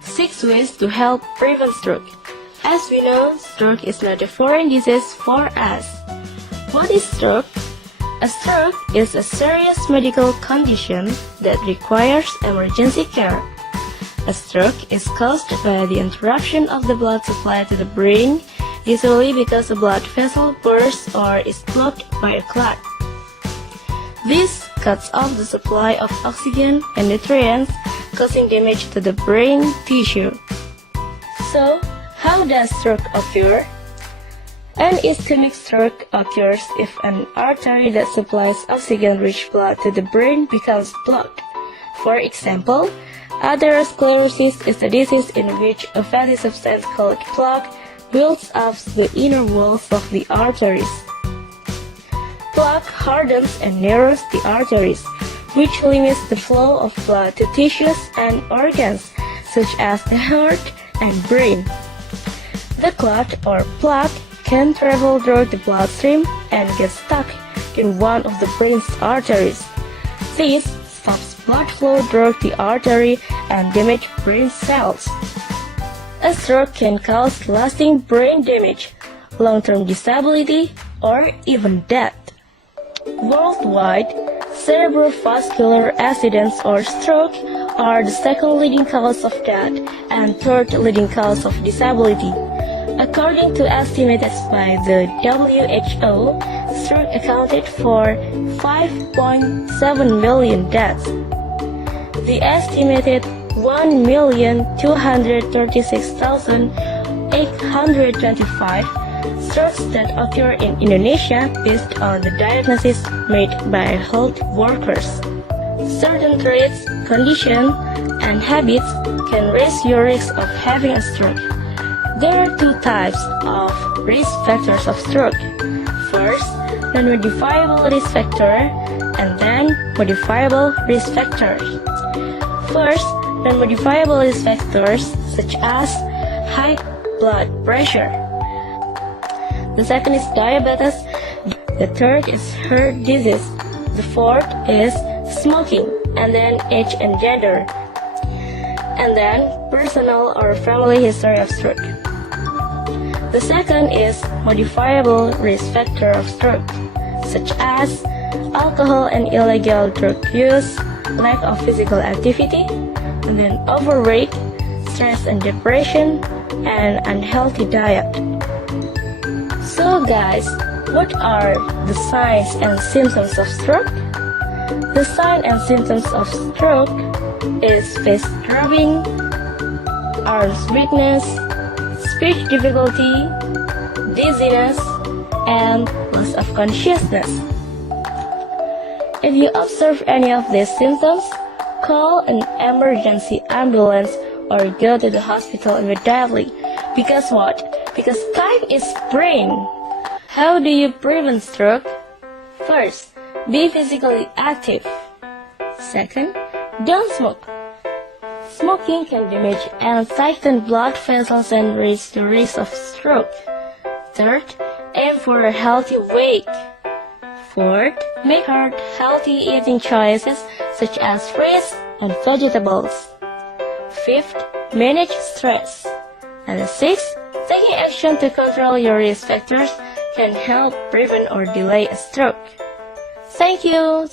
6 ways to help prevent stroke. As we know, stroke is not a foreign disease for us. What is stroke? A stroke is a serious medical condition that requires emergency care. A stroke is caused by the interruption of the blood supply to the brain, usually because a blood vessel bursts or is blocked by a clot. This cuts off the supply of oxygen and nutrients, causing damage to the brain tissue. So, how does stroke occur? An ischemic stroke occurs if an artery that supplies oxygen-rich blood to the brain becomes blocked. For example, atherosclerosis is a disease in which a fatty substance called plaque builds up the inner walls of the arteries. Plaque hardens and narrows the arteries, which limits the flow of blood to tissues and organs, such as the heart and brain. The clot or plaque can travel through the bloodstream and get stuck in one of the brain's arteries. This stops blood flow through the artery and damages brain cells. A stroke can cause lasting brain damage, long-term disability, or even death. Worldwide, cerebrovascular accidents or stroke are the second leading cause of death and third leading cause of disability. According to estimates by the WHO, stroke accounted for 5.7 million deaths. The estimated 1,236,825 strokes that occur in Indonesia based on the diagnosis made by health workers. Certain traits, conditions, and habits can raise your risk of having a stroke. There are two types of risk factors of stroke. First, non-modifiable risk factor, and then modifiable risk factors. First, non-modifiable risk factors such as high blood pressure. The second is diabetes. The third is heart disease. The fourth is smoking, and then age and gender. And then personal or family history of stroke. The second is modifiable risk factor of stroke, such as alcohol and illegal drug use, lack of physical activity, and then overweight, stress and depression, and unhealthy diet. So guys, what are the signs and symptoms of stroke? The signs and symptoms of stroke is face throbbing, arms weakness, speech difficulty, dizziness, and loss of consciousness. If you observe any of these symptoms, call an emergency ambulance or go to the hospital immediately. Because what? Because time is brain. How do you prevent stroke? First, be physically active. Second, don't smoke. Smoking can damage and tighten blood vessels and raise the risk of stroke. Third, aim for a healthy weight. Fourth, make healthy eating choices such as fruits and vegetables. Fifth, manage stress. And sixth, taking action to control your risk factors can help prevent or delay a stroke. Thank you!